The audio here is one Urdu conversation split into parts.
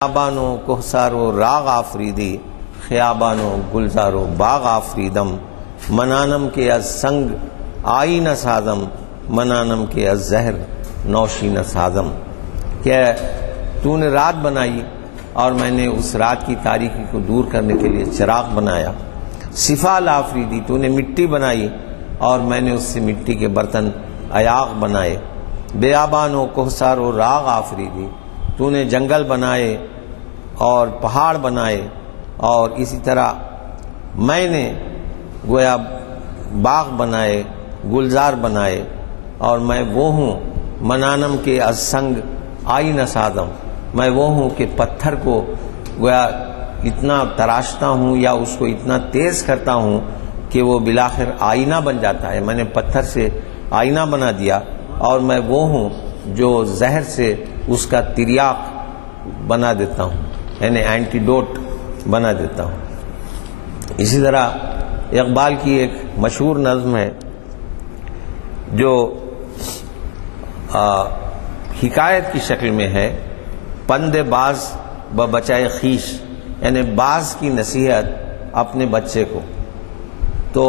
خیابان و کوہسار و راغ آفریدی، خیابان و گلزار و باغ آفریدم، منانم کے از سنگ آئی نہ سازم، منانم کے از زہر نوشی نہ سازم. کہ تو نے رات بنائی اور میں نے اس رات کی تاریکی کو دور کرنے کے لیے چراغ بنایا. سفال آفریدی، تو نے مٹی بنائی اور میں نے اس سے مٹی کے برتن ایاغ بنائے. بیابان و کوہسار و راغ آفریدی، تو نے جنگل بنائے اور پہاڑ بنائے، اور اسی طرح میں نے گویا باغ بنائے، گلزار بنائے، اور میں وہ ہوں منانم کے از سنگ آئی نہ سازم، میں وہ ہوں کہ پتھر کو گویا اتنا تراشتا ہوں یا اس کو اتنا تیز کرتا ہوں کہ وہ بالآخر آئینہ بن جاتا ہے. میں نے پتھر سے آئینہ بنا دیا، اور میں وہ ہوں جو زہر سے اس کا تریاق بنا دیتا ہوں، یعنی اینٹیڈوٹ بنا دیتا ہوں. اسی طرح اقبال کی ایک مشہور نظم ہے جو حکایت کی شکل میں ہے، پند باز بچائے خیش، یعنی باز کی نصیحت اپنے بچے کو. تو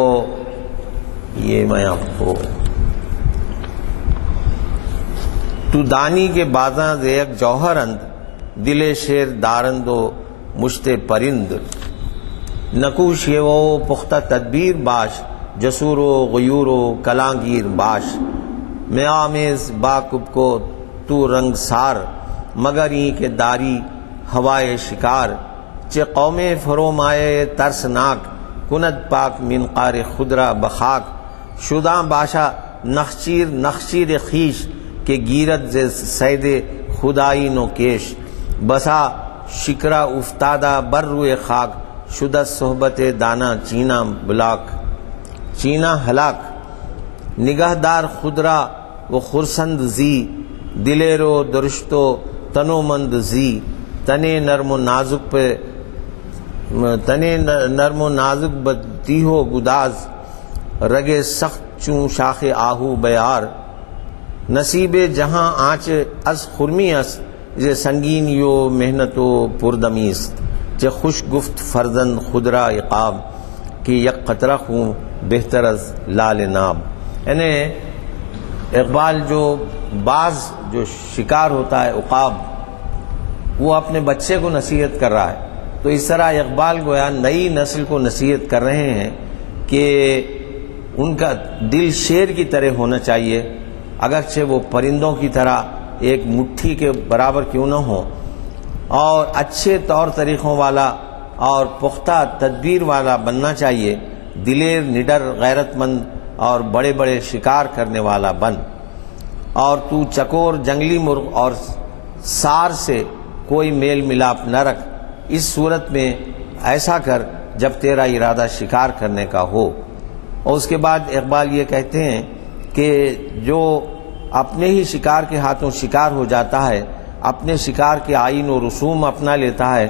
یہ میں آپ کو تو دانی کے بازاں زیک جوہر اند، دل شیر دارند و مشت پرند، نکوش یہ وہ پختہ تدبیر باش، جسور و غیور و کلاں گیر باش. میں آمیز باکب کو تو رنگ سار، مگر این کے داری ہوائے شکار. چہ قوم فرومائے ترسناک، کند پاک منقار خدرہ بخاک. شداں باشا نخچیر خیش، کہ گیرت ز سید خدائی نو کیش. بسا شکرہ افتادہ بر روئے خاک، شدہ صحبت دانا چینا بلاک. چینا ہلاک، نگہ دار خدرہ و خرسند زی، دلیر و درشت و تنو مند زی. تنے نرم و نازک بدی ہو گداز، رگے سخت چون شاخ آہو بیار. نصیب جہاں آنچ از خرمی است، یہ سنگین یو محنت و پردمیست. چہ خوش گفت فرزند خدرہ عقاب، کہ یک قطرہ خون بہتر از لال ناب. یعنی اقبال جو باز جو شکار ہوتا ہے عقاب، وہ اپنے بچے کو نصیحت کر رہا ہے. تو اس طرح اقبال گویا نئی نسل کو نصیحت کر رہے ہیں کہ ان کا دل شیر کی طرح ہونا چاہیے، اگرچہ وہ پرندوں کی طرح ایک مٹھی کے برابر کیوں نہ ہو، اور اچھے طور طریقوں والا اور پختہ تدبیر والا بننا چاہیے. دلیر، نڈر، غیرت مند اور بڑے بڑے شکار کرنے والا بن. اور تو چکور، جنگلی مرغ اور سار سے کوئی میل ملاپ نہ رکھ. اس صورت میں ایسا کر جب تیرا ارادہ شکار کرنے کا ہو. اور اس کے بعد اقبال یہ کہتے ہیں کہ جو اپنے ہی شکار کے ہاتھوں شکار ہو جاتا ہے، اپنے شکار کے آئین و رسوم اپنا لیتا ہے،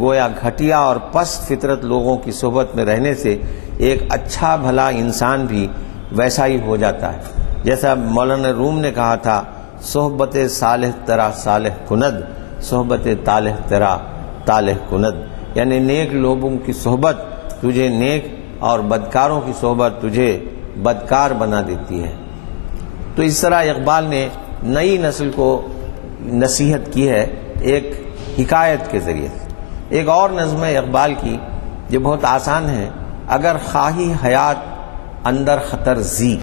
گویا گھٹیا اور پست فطرت لوگوں کی صحبت میں رہنے سے ایک اچھا بھلا انسان بھی ویسا ہی ہو جاتا ہے. جیسا مولانا روم نے کہا تھا، صحبت صالح ترا صالح کند، صحبت طالح ترا طالح کند. یعنی نیک لوگوں کی صحبت تجھے نیک اور بدکاروں کی صحبت تجھے بدکار بنا دیتی ہے. تو اس طرح اقبال نے نئی نسل کو نصیحت کی ہے ایک حکایت کے ذریعے. ایک اور نظم ہے اقبال کی جو بہت آسان ہے، اگر خواہی حیات اندر خطر زی.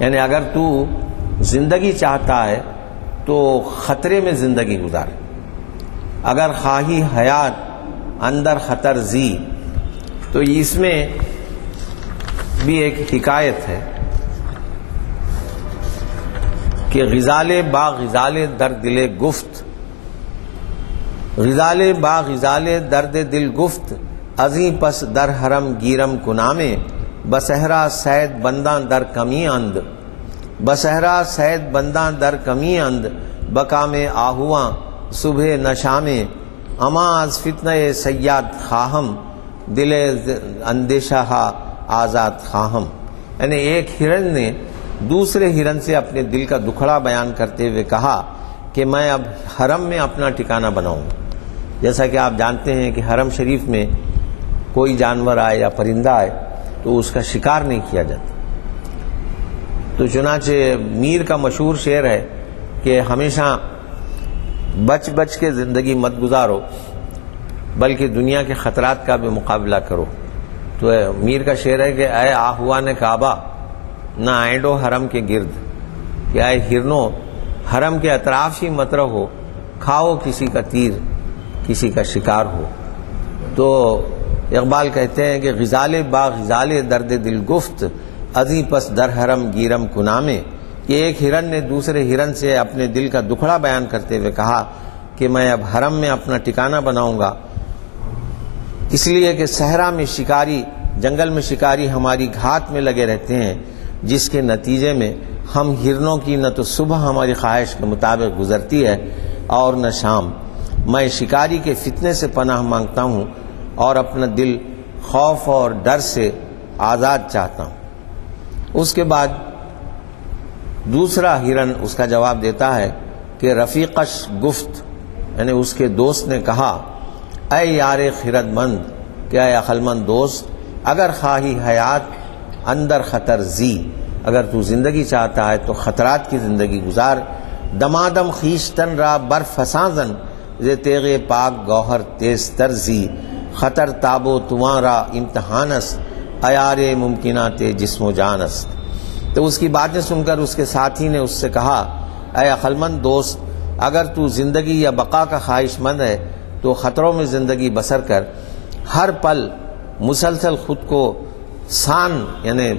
یعنی اگر تو زندگی چاہتا ہے تو خطرے میں زندگی گزار. اگر خواہی حیات اندر خطر زی، تو اس میں بھی ایک حکایت ہے کہ غزال با غزال در دل گفت، غزال با غزال درد دل گفت، ازیں پس در حرم گیرم کنامے، بصحرا سید بنداں در کمی اند، بصحرا سید بنداں در کمی اند، بکام آہواں صبح نشامے، اما از فتنہ سیاد خواہم، دل اندیشہ آزاد خواہم. یعنی ایک ہرن نے دوسرے ہرن سے اپنے دل کا دکھڑا بیان کرتے ہوئے کہا کہ میں اب حرم میں اپنا ٹھکانہ بناؤں. جیسا کہ آپ جانتے ہیں کہ حرم شریف میں کوئی جانور آئے یا پرندہ آئے تو اس کا شکار نہیں کیا جاتا. تو چنانچہ میر کا مشہور شعر ہے کہ ہمیشہ بچ بچ کے زندگی مت گزارو بلکہ دنیا کے خطرات کا بھی مقابلہ کرو. تو میر کا شعر ہے کہ اے آہوان کعبہ نہ اینڈو حرم کے گرد، کہ اے ہرنو حرم کے اطراف ہی مت رہو، کھاؤ کسی کا تیر کسی کا شکار ہو. تو اقبال کہتے ہیں کہ غزال با غزال درد دل گفت، ازی پس در حرم گیرم کنامے. کہ ایک ہرن نے دوسرے ہرن سے اپنے دل کا دکھڑا بیان کرتے ہوئے کہا کہ میں اب حرم میں اپنا ٹھکانہ بناؤں گا، اس لیے کہ صحرا میں شکاری، جنگل میں شکاری ہماری گھات میں لگے رہتے ہیں، جس کے نتیجے میں ہم ہرنوں کی نہ تو صبح ہماری خواہش کے مطابق گزرتی ہے اور نہ شام. میں شکاری کے فتنے سے پناہ مانگتا ہوں اور اپنا دل خوف اور ڈر سے آزاد چاہتا ہوں. اس کے بعد دوسرا ہرن اس کا جواب دیتا ہے کہ رفیقش گفت، یعنی اس کے دوست نے کہا اے یار خرد مند، کہ اے عقل مند دوست، اگر خواہی حیات اندر خطر زی، اگر تو زندگی چاہتا ہے تو خطرات کی زندگی گزار. دمادم خیشتن را برفسازن ز تیغ پاک گوہر تیز ترزی، خطر تابو تمہارا امتحانس عیار ممکنات جسم و جانس. تو اس کی باتیں سن کر اس کے ساتھی نے اس سے کہا اے عقل مند دوست، اگر تو زندگی یا بقا کا خواہش مند ہے تو خطروں میں زندگی بسر کر، ہر پل مسلسل خود کو سان یعنی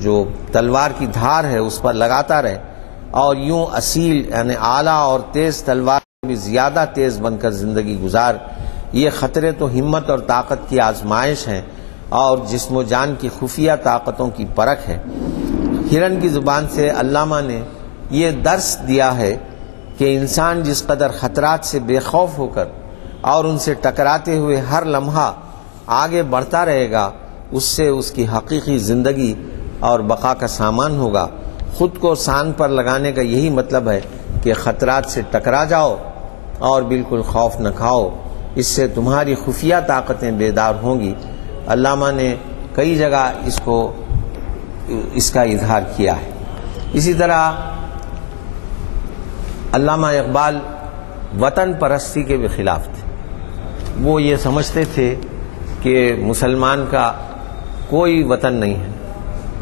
جو تلوار کی دھار ہے اس پر لگاتا رہے، اور یوں اصیل یعنی اعلیٰ اور تیز تلوار بھی زیادہ تیز بن کر زندگی گزار. یہ خطرے تو ہمت اور طاقت کی آزمائش ہیں اور جسم و جان کی خفیہ طاقتوں کی پرکھ ہے. ہرن کی زبان سے علامہ نے یہ درس دیا ہے کہ انسان جس قدر خطرات سے بے خوف ہو کر اور ان سے ٹکراتے ہوئے ہر لمحہ آگے بڑھتا رہے گا، اس سے اس کی حقیقی زندگی اور بقا کا سامان ہوگا. خود کو سان پر لگانے کا یہی مطلب ہے کہ خطرات سے ٹکرا جاؤ اور بالکل خوف نہ کھاؤ، اس سے تمہاری خفیہ طاقتیں بیدار ہوں گی. علامہ نے کئی جگہ اس کا اظہار کیا ہے. اسی طرح علامہ اقبال وطن پرستی کے بھی خلاف تھے. وہ یہ سمجھتے تھے کہ مسلمان کا کوئی وطن نہیں ہے،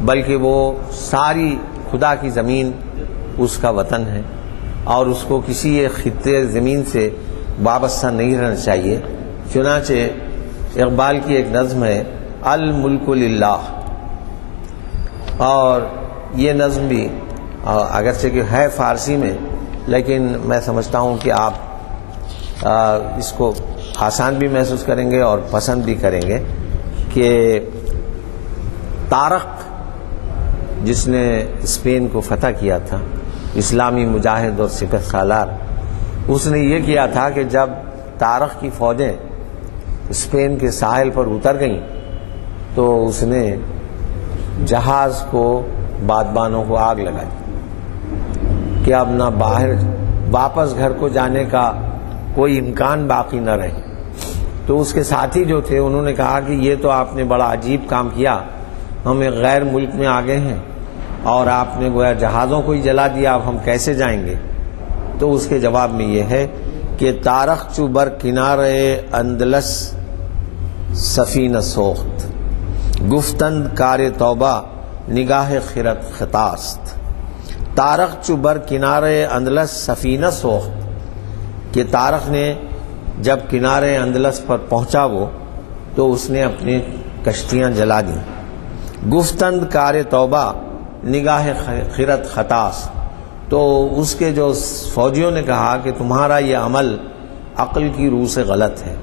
بلکہ وہ ساری خدا کی زمین اس کا وطن ہے اور اس کو کسی ایک خطے زمین سے وابستہ نہیں رہنا چاہیے. چنانچہ اقبال کی ایک نظم ہے الملک للہ، اور یہ نظم بھی اگرچہ کہ ہے فارسی میں، لیکن میں سمجھتا ہوں کہ آپ اس کو آسان بھی محسوس کریں گے اور پسند بھی کریں گے. کہ طارق جس نے اسپین کو فتح کیا تھا، اسلامی مجاہد اور سپہ سالار، اس نے یہ کیا تھا کہ جب طارق کی فوجیں اسپین کے ساحل پر اتر گئیں تو اس نے جہاز کو بادبانوں کو آگ لگا دی کہ اب نہ باہر واپس گھر کو جانے کا کوئی امکان باقی نہ رہے. تو اس کے ساتھی جو تھے انہوں نے کہا کہ یہ تو آپ نے بڑا عجیب کام کیا، ہم ایک غیر ملک میں آ گئے ہیں اور آپ نے گویا جہازوں کو ہی جلا دیا، اب ہم کیسے جائیں گے؟ تو اس کے جواب میں یہ ہے کہ طارق چو بر کنارے اندلس سفینہ سوخت، گفتند کار توبہ نگاہ خرد خطاست. طارق چو بر کنارے اندلس سفینہ سوخت، کہ طارق نے جب کنارے اندلس پر پہنچا وہ تو اس نے اپنی کشتیاں جلا دیں. گفتند کار توبہ نگاہ خرد خطاست، تو اس کے جو فوجیوں نے کہا کہ تمہارا یہ عمل عقل کی روح سے غلط ہے،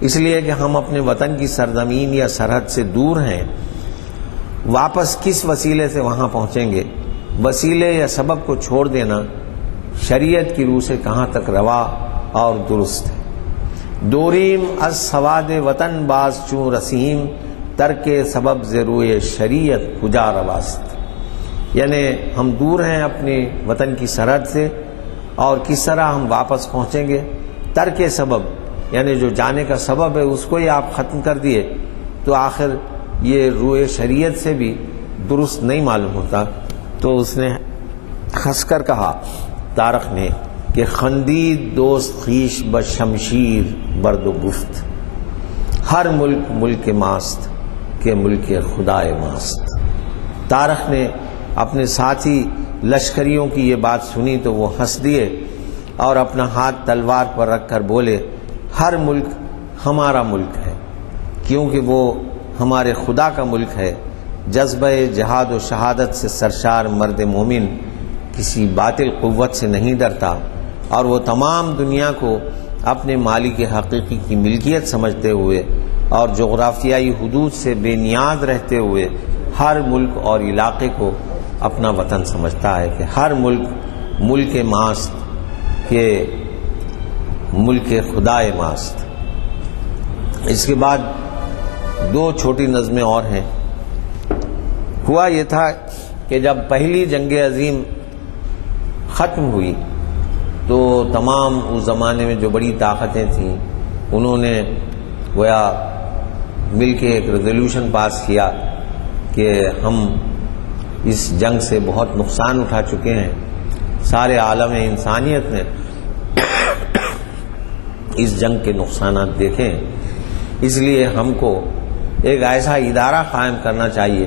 اس لیے کہ ہم اپنے وطن کی سرزمین یا سرحد سے دور ہیں، واپس کس وسیلے سے وہاں پہنچیں گے؟ وسیلے یا سبب کو چھوڑ دینا شریعت کی روح سے کہاں تک روا اور درست ہے. دوریم از سواد وطن باز چون رسیم، ترک سبب ز روئے شریعت کجا رواست. یعنی ہم دور ہیں اپنے وطن کی سرحد سے، اور کس طرح ہم واپس پہنچیں گے؟ ترک سبب یعنی جو جانے کا سبب ہے اس کو ہی آپ ختم کر دیے تو آخر یہ روئے شریعت سے بھی درست نہیں معلوم ہوتا. تو اس نے ہنس کر کہا طارق نے کہ خندید دوست خیش بشمشیر برد و گفت، ہر ملک ملک ماست کہ ملک خدائے ماست. طارق نے اپنے ساتھی لشکریوں کی یہ بات سنی تو وہ ہنس دیے اور اپنا ہاتھ تلوار پر رکھ کر بولے ہر ملک ہمارا ملک ہے کیونکہ وہ ہمارے خدا کا ملک ہے. جذبہ جہاد و شہادت سے سرشار مرد مومن کسی باطل قوت سے نہیں ڈرتا اور وہ تمام دنیا کو اپنے مالک حقیقی کی ملکیت سمجھتے ہوئے اور جغرافیائی حدود سے بے نیاز رہتے ہوئے ہر ملک اور علاقے کو اپنا وطن سمجھتا ہے کہ ہر ملک ملک ماست کہ ملک خدائے ماست. اس کے بعد دو چھوٹی نظمیں اور ہیں. ہوا یہ تھا کہ جب پہلی جنگ عظیم ختم ہوئی تو تمام اس زمانے میں جو بڑی طاقتیں تھیں انہوں نے گویا مل کے ایک ریزولوشن پاس کیا کہ ہم اس جنگ سے بہت نقصان اٹھا چکے ہیں. سارے عالم انسانیت نے اس جنگ کے نقصانات دیکھیں، اس لیے ہم کو ایک ایسا ادارہ قائم کرنا چاہیے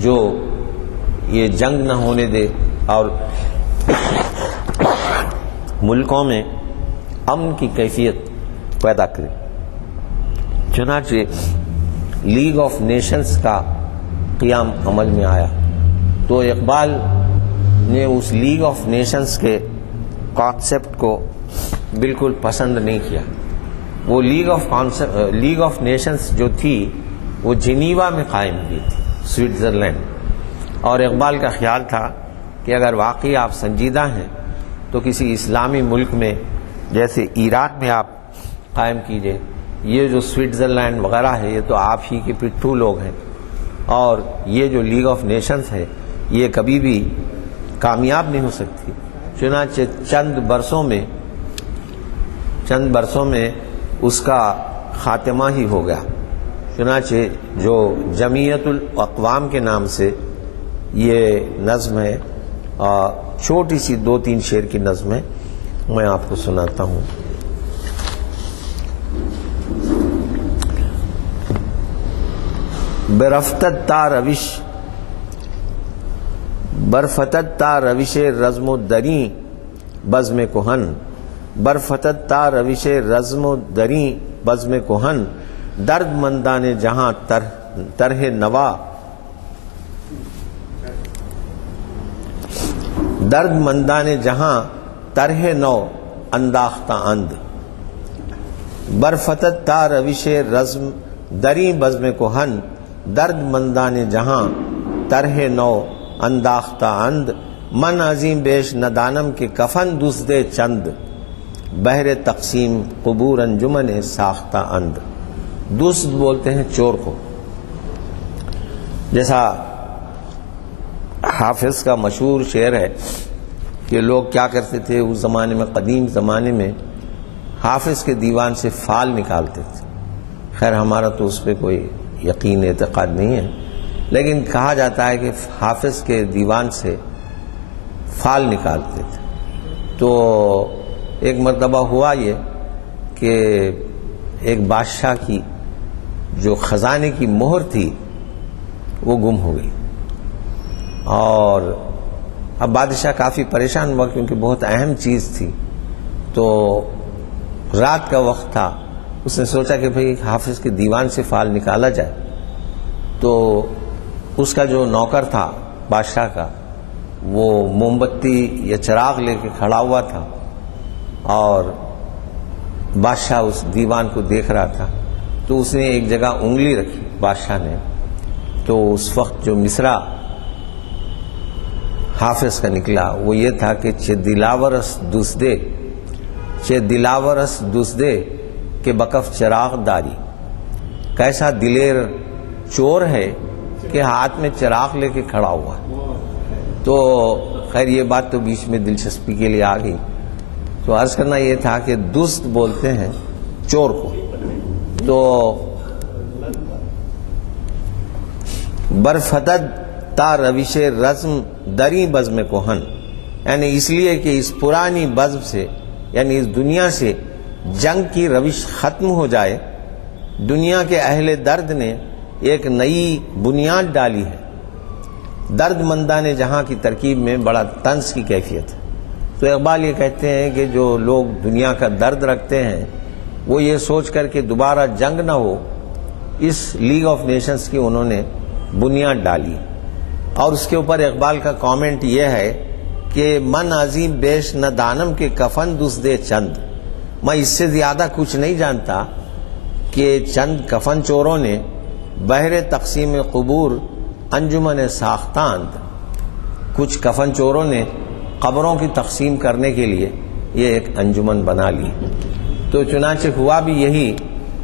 جو یہ جنگ نہ ہونے دے اور ملکوں میں امن کی کیفیت پیدا کرے. چنانچہ لیگ آف نیشنز کا قیام عمل میں آیا تو اقبال نے اس لیگ آف نیشنز کے کانسیپٹ کو بالکل پسند نہیں کیا. وہ لیگ آف نیشنز جو تھی وہ جنیوا میں قائم کی تھی، سوئٹزرلینڈ، اور اقبال کا خیال تھا کہ اگر واقعی آپ سنجیدہ ہیں تو کسی اسلامی ملک میں جیسے ایران میں آپ قائم کیجئے. یہ جو سوئٹزرلینڈ وغیرہ ہے یہ تو آپ ہی کے پٹھو لوگ ہیں اور یہ جو لیگ آف نیشنز ہے یہ کبھی بھی کامیاب نہیں ہو سکتی. چنانچہ چند برسوں میں اس کا خاتمہ ہی ہو گیا. چنانچہ جو جمعیت الاقوام کے نام سے یہ نظم ہے، چھوٹی سی 2-3 شعر کی نظم ہے، میں آپ کو سناتا ہوں. برفتت تا روش رزم و دریں بزم کہن، برفتت تا روش رزم و دریں بزم کہن، درد مندان جہاں طرح نوا، درد مندان جہاں طرح نو انداختہ اند. برفتت تا روش رزم دریں بزم کہن، درد مندان جہاں طرح نو انداختہ اند. من عظیم بیش ندانم کے کفن دزدے چند، بہر تقسیم قبور انجمن ساختہ اند. دزد بولتے ہیں چور کو. جیسا حافظ کا مشہور شعر ہے کہ لوگ کیا کرتے تھے اس زمانے میں، قدیم زمانے میں حافظ کے دیوان سے فال نکالتے تھے. خیر ہمارا تو اس پہ کوئی یقین اعتقاد نہیں ہے، لیکن کہا جاتا ہے کہ حافظ کے دیوان سے فال نکالتے تھے. تو ایک مرتبہ ہوا یہ کہ ایک بادشاہ کی جو خزانے کی مہر تھی وہ گم ہو گئی اور اب بادشاہ کافی پریشان ہوا کیونکہ بہت اہم چیز تھی. تو رات کا وقت تھا، اس نے سوچا کہ بھئی حافظ کے دیوان سے فال نکالا جائے. تو اس کا جو نوکر تھا بادشاہ کا وہ موم بتی یا چراغ لے کے کھڑا ہوا تھا اور بادشاہ اس دیوان کو دیکھ رہا تھا. تو اس نے ایک جگہ انگلی رکھی بادشاہ نے، تو اس وقت جو مصرع حافظ کا نکلا وہ یہ تھا کہ چہ دلاورس دزدے کہ بکف چراغ داری. کیسا دلیر چور ہے کہ ہاتھ میں چراغ لے کے کھڑا ہوا. تو خیر یہ بات تو بیچ میں دلچسپی کے لیے آ گئی. تو عرض کرنا یہ تھا کہ دزد بولتے ہیں چور کو. تو برفتد تا روش رزم دری بزم کوہن، یعنی اس لیے کہ اس پرانی بزم سے، یعنی اس دنیا سے جنگ کی روش ختم ہو جائے. دنیا کے اہل درد نے ایک نئی بنیاد ڈالی ہے. درد مندانِ جہاں کی ترکیب میں بڑا طنز کی کیفیت ہے. تو اقبال یہ کہتے ہیں کہ جو لوگ دنیا کا درد رکھتے ہیں وہ یہ سوچ کر کہ دوبارہ جنگ نہ ہو، اس لیگ آف نیشنز کی انہوں نے بنیاد ڈالی. اور اس کے اوپر اقبال کا کامنٹ یہ ہے کہ من عظیم بیش نہ دانم کے کفن دوس دے چند. میں اس سے زیادہ کچھ نہیں جانتا کہ چند کفن چوروں نے بہر تقسیم قبور انجمن ساختاند، کچھ کفن چوروں نے قبروں کی تقسیم کرنے کے لیے یہ ایک انجمن بنا لی. تو چنانچہ ہوا بھی یہی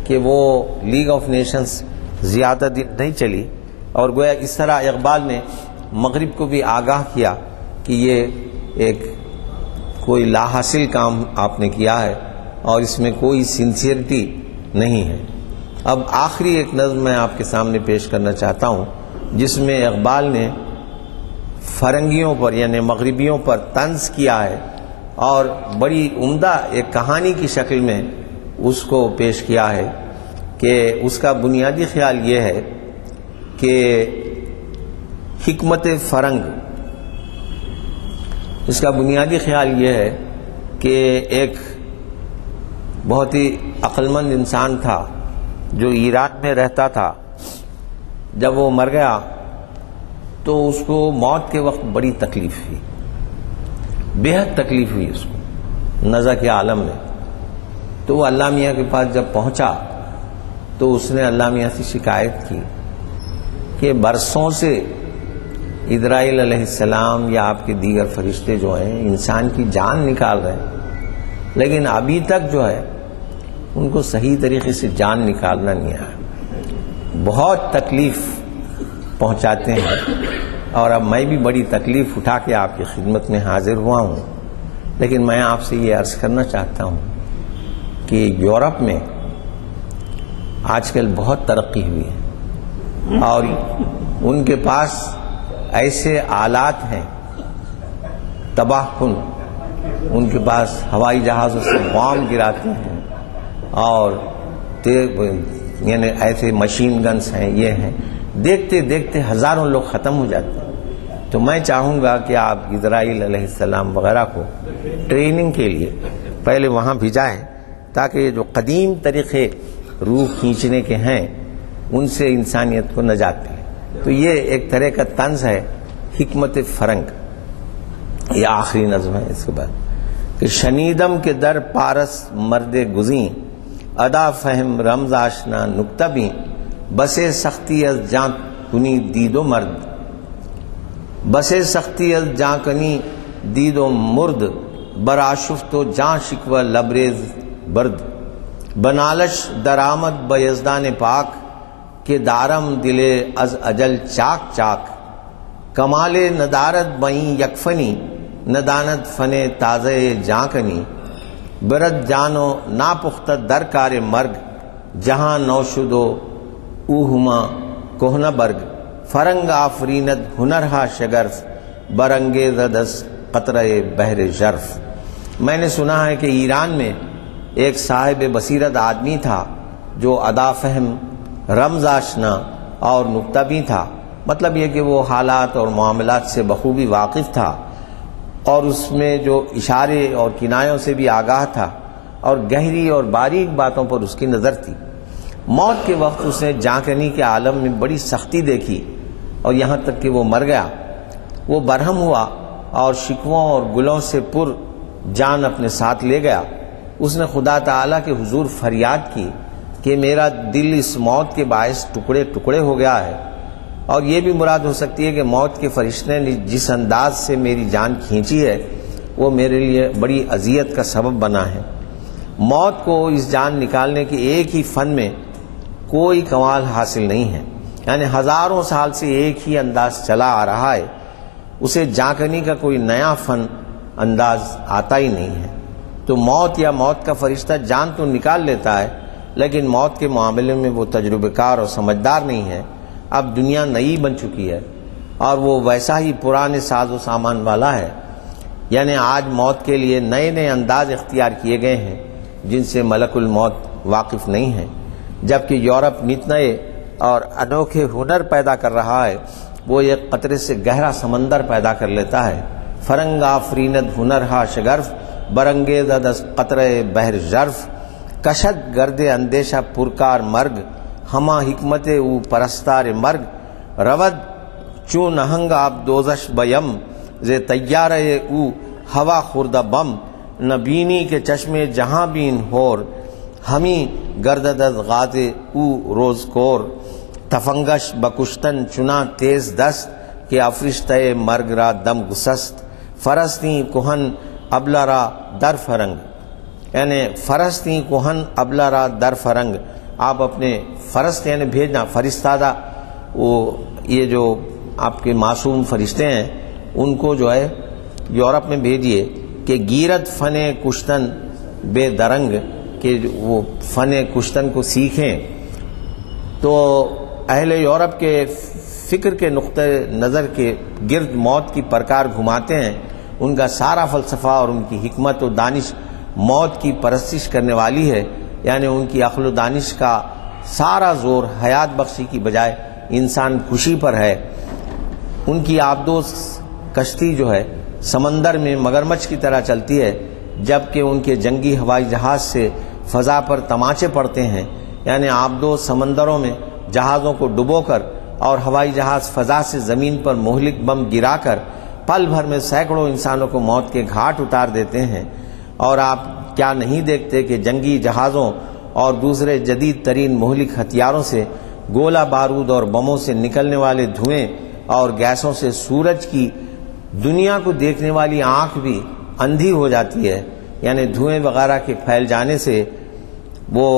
کہ وہ لیگ آف نیشنز زیادہ دن نہیں چلی، اور گویا اس طرح اقبال نے مغرب کو بھی آگاہ کیا کہ یہ ایک کوئی لا حاصل کام آپ نے کیا ہے اور اس میں کوئی سنسیئرٹی نہیں ہے. اب آخری ایک نظم میں آپ کے سامنے پیش کرنا چاہتا ہوں جس میں اقبال نے فرنگیوں پر یعنی مغربیوں پر طنز کیا ہے اور بڑی عمدہ ایک کہانی کی شکل میں اس کو پیش کیا ہے. کہ اس کا بنیادی خیال یہ ہے کہ حکمت فرنگ، اس کا بنیادی خیال یہ ہے کہ ایک بہت ہی عقل مند انسان تھا جو ایران میں رہتا تھا. جب وہ مر گیا تو اس کو موت کے وقت بڑی تکلیف ہوئی، بے حد تکلیف ہوئی اس کو نزع کے عالم میں. تو وہ اللہ میاں کے پاس جب پہنچا تو اس نے اللہ میاں سے شکایت کی کہ برسوں سے اسرائیل علیہ السلام یا آپ کے دیگر فرشتے جو ہیں انسان کی جان نکال رہے ہیں، لیکن ابھی تک جو ہے ان کو صحیح طریقے سے جان نکالنا نہیں آیا. بہت تکلیف پہنچاتے ہیں، اور اب میں بھی بڑی تکلیف اٹھا کے آپ کی خدمت میں حاضر ہوا ہوں. لیکن میں آپ سے یہ عرض کرنا چاہتا ہوں کہ یورپ میں آج کل بہت ترقی ہوئی ہے اور ان کے پاس ایسے آلات ہیں تباہ کن. ان کے پاس ہوائی جہازوں سے بام گراتے ہیں اور یعنی ایسے مشین گنز ہیں، یہ ہیں، دیکھتے دیکھتے ہزاروں لوگ ختم ہو جاتے ہیں. تو میں چاہوں گا کہ آپ اسرائیل علیہ السلام وغیرہ کو ٹریننگ کے لیے پہلے وہاں بھیجائیں تاکہ یہ جو قدیم طریقے روح کھینچنے کے ہیں ان سے انسانیت کو نجات ملے. تو یہ ایک طرح کا طنز ہے حکمت فرنگ. یہ آخری نظم ہے. اس کے بعد کہ شنیدم کے در پارس مرد گزیں ادا فہم رمز آشنا نکتہ بھی بسے سختی از جاں کنی دید و مرد بسے سختی از جاں کنی دید و مرد برآشفت و جاں شکوہ لبریز برد بنالش درآمد بیزدان پاک کہ دارم دلے از اجل چاک چاک کمال ندارت بئیں یکفنی ندانت فنے تازہ جانکنی برد جانو ناپختہ در کار مرگ جہاں نوشد و اوہما کوہنہ برگ فرنگ آفریند ہنرہا شگرف برنگیز دس قطرہ بحر ژرف. میں نے سنا ہے کہ ایران میں ایک صاحب بصیرت آدمی تھا جو ادا فہم رمز آشنا اور نکتہ بھی تھا. مطلب یہ کہ وہ حالات اور معاملات سے بخوبی واقف تھا اور اس میں جو اشارے اور کنایوں سے بھی آگاہ تھا اور گہری اور باریک باتوں پر اس کی نظر تھی. موت کے وقت اس نے جانکنی کے عالم میں بڑی سختی دیکھی اور یہاں تک کہ وہ مر گیا. وہ برہم ہوا اور شکووں اور گلوں سے پر جان اپنے ساتھ لے گیا. اس نے خدا تعالیٰ کے حضور فریاد کی کہ میرا دل اس موت کے باعث ٹکڑے ٹکڑے ہو گیا ہے، اور یہ بھی مراد ہو سکتی ہے کہ موت کے فرشتے نے جس انداز سے میری جان کھینچی ہے وہ میرے لیے بڑی اذیت کا سبب بنا ہے. موت کو اس جان نکالنے کے ایک ہی فن میں کوئی کمال حاصل نہیں ہے، یعنی ہزاروں سال سے ایک ہی انداز چلا آ رہا ہے، اسے جانکنی کا کوئی نیا فن انداز آتا ہی نہیں ہے. تو موت یا موت کا فرشتہ جان تو نکال لیتا ہے، لیکن موت کے معاملے میں وہ تجربہ کار اور سمجھدار نہیں ہے۔ اب دنیا نئی بن چکی ہے اور وہ ویسا ہی پرانے ساز و سامان والا ہے، یعنی آج موت کے لیے نئے نئے انداز اختیار کیے گئے ہیں جن سے ملک الموت واقف نہیں ہے، جبکہ یورپ نت نئے اور انوکھے ہنر پیدا کر رہا ہے۔ وہ ایک قطرے سے گہرا سمندر پیدا کر لیتا ہے۔ فرنگ آفریند ہنر ہا شگرف، برنگیز از قطرے بحر ژرف، کشد گرد اندیشہ پرکار مرگ، ہما حکمت او پرستار مرگ، رود چون نہنگ آب دوزش بیم، زے تیارے او ہوا خوردہ بم، نبینی کے چشمے جہاں بین ہور، ہمی گردد از غاز او روز کور، تفنگش بکشتن چنا تیز دست، کہ افرشتہ مرگ را دم گسست، فرستی کہن ابلا را در فرنگ، یعنی فرستی کہن ابلا را در فرنگ، آپ اپنے فرست یعنی بھیجنا، فرستادہ وہ یہ جو آپ کے معصوم فرشتے ہیں ان کو جو ہے یورپ میں بھیجیے کہ گیرت فن کشتن بے درنگ، کہ وہ فن کشتن کو سیکھیں۔ تو اہل یورپ کے فکر کے نقطہ نظر کے گرد موت کی پرکار گھماتے ہیں۔ ان کا سارا فلسفہ اور ان کی حکمت و دانش موت کی پرستش کرنے والی ہے، یعنی ان کی عقل و دانش کا سارا زور حیات بخشی کی بجائے انسان کشی پر ہے۔ ان کی آبدوز کشتی جو ہے سمندر میں مگرمچھ کی طرح چلتی ہے، جبکہ ان کے جنگی ہوائی جہاز سے فضا پر تماچے پڑتے ہیں، یعنی آبدوز سمندروں میں جہازوں کو ڈبو کر اور ہوائی جہاز فضا سے زمین پر مہلک بم گرا کر پل بھر میں سینکڑوں انسانوں کو موت کے گھاٹ اتار دیتے ہیں۔ اور آپ کیا نہیں دیکھتے کہ جنگی جہازوں اور دوسرے جدید ترین مہلک ہتھیاروں سے، گولہ بارود اور بموں سے نکلنے والے دھوئیں اور گیسوں سے سورج کی دنیا کو دیکھنے والی آنکھ بھی اندھی ہو جاتی ہے، یعنی دھوئیں وغیرہ کے پھیل جانے سے وہ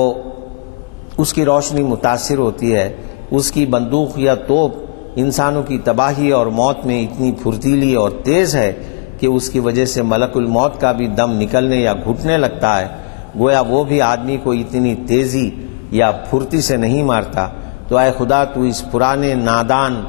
اس کی روشنی متاثر ہوتی ہے۔ اس کی بندوق یا توپ انسانوں کی تباہی اور موت میں اتنی پھرتیلی اور تیز ہے کہ اس کی وجہ سے ملک الموت کا بھی دم نکلنے یا گھٹنے لگتا ہے، گویا وہ بھی آدمی کو اتنی تیزی یا پھرتی سے نہیں مارتا۔ تو اے خدا تو اس پرانے نادان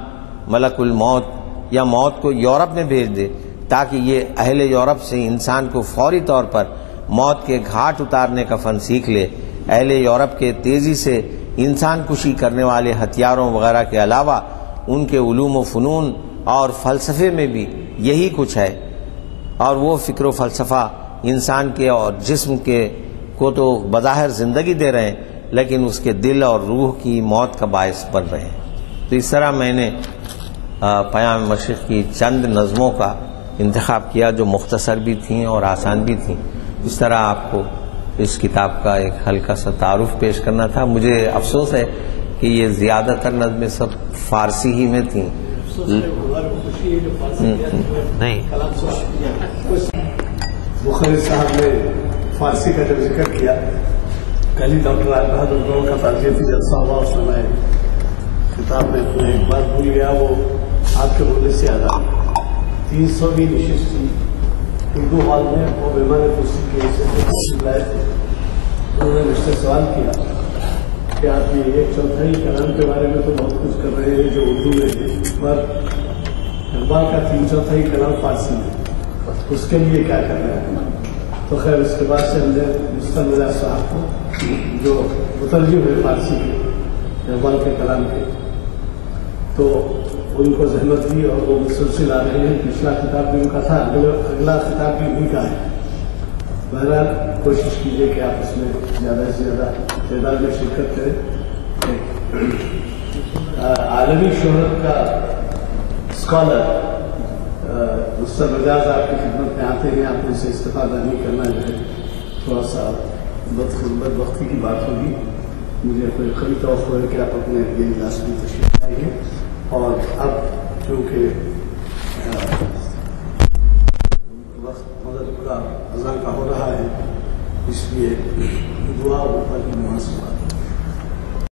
ملک الموت یا موت کو یورپ میں بھیج دے تاکہ یہ اہل یورپ سے انسان کو فوری طور پر موت کے گھاٹ اتارنے کا فن سیکھ لے۔ اہل یورپ کے تیزی سے انسان کشی کرنے والے ہتھیاروں وغیرہ کے علاوہ ان کے علوم و فنون اور فلسفے میں بھی یہی کچھ ہے، اور وہ فکر و فلسفہ انسان کے اور جسم کے کو تو بظاہر زندگی دے رہے ہیں، لیکن اس کے دل اور روح کی موت کا باعث بن رہے ہیں۔ تو اس طرح میں نے پیام مشرق کی چند نظموں کا انتخاب کیا جو مختصر بھی تھیں اور آسان بھی تھیں۔ اس طرح آپ کو اس کتاب کا ایک ہلکا سا تعارف پیش کرنا تھا۔ مجھے افسوس ہے کہ یہ زیادہ تر نظمیں سب فارسی ہی میں تھیں۔ نہیں، بخاری صاحب نے فارسی کا جب ذکر کیا، کل ہی ڈاکٹر راج بہادر گوڑ کا تعزیتی جلسہ ہوا، اس میں کتاب میں ایک بات بھول گیا، وہ آپ کے بولنے سے یاد آ 300ویں نشست تھی اردو ہال میں، وہ مہمان کرسی کے حصے لائے تھے۔ انہوں نے مجھ سے سوال کیا کہ آپ یہ 1/4 کلام کے بارے میں تو بہت کچھ کر رہے ہیں جو اردو میں ہے، پر اقبال کا 3/4 کلام فارسی میں، اس کے لیے کیا کر رہے ہیں؟ تو خیر اس کے بعد سے ہم نے مستر ملا صاحب کو جو مترجم ہے فارسی کے اقبال کے کلام کے، تو ان کو زحمت دی اور وہ مسلسل آ رہے ہیں۔ پچھلا خطاب بھی ان کا تھا، اگلا خطاب بھی انہیں کا ہے۔ بہرحال کوشش کیجیے کہ آپ اس میں زیادہ سے زیادہ تعداد میں شرکت کریں۔ عالمی شہرت کا اسکالر مستر مجاز آپ کی خدمت میں آتے ہیں، آپ نے سے استفادہ نہیں کرنا جو ہے تھوڑا سا بد وقتی کی بات ہوگی۔ مجھے کوئی قوی توقع ہے کہ آپ اپنے اجلاس میں تشریف لائیں گے، اور اب چونکہ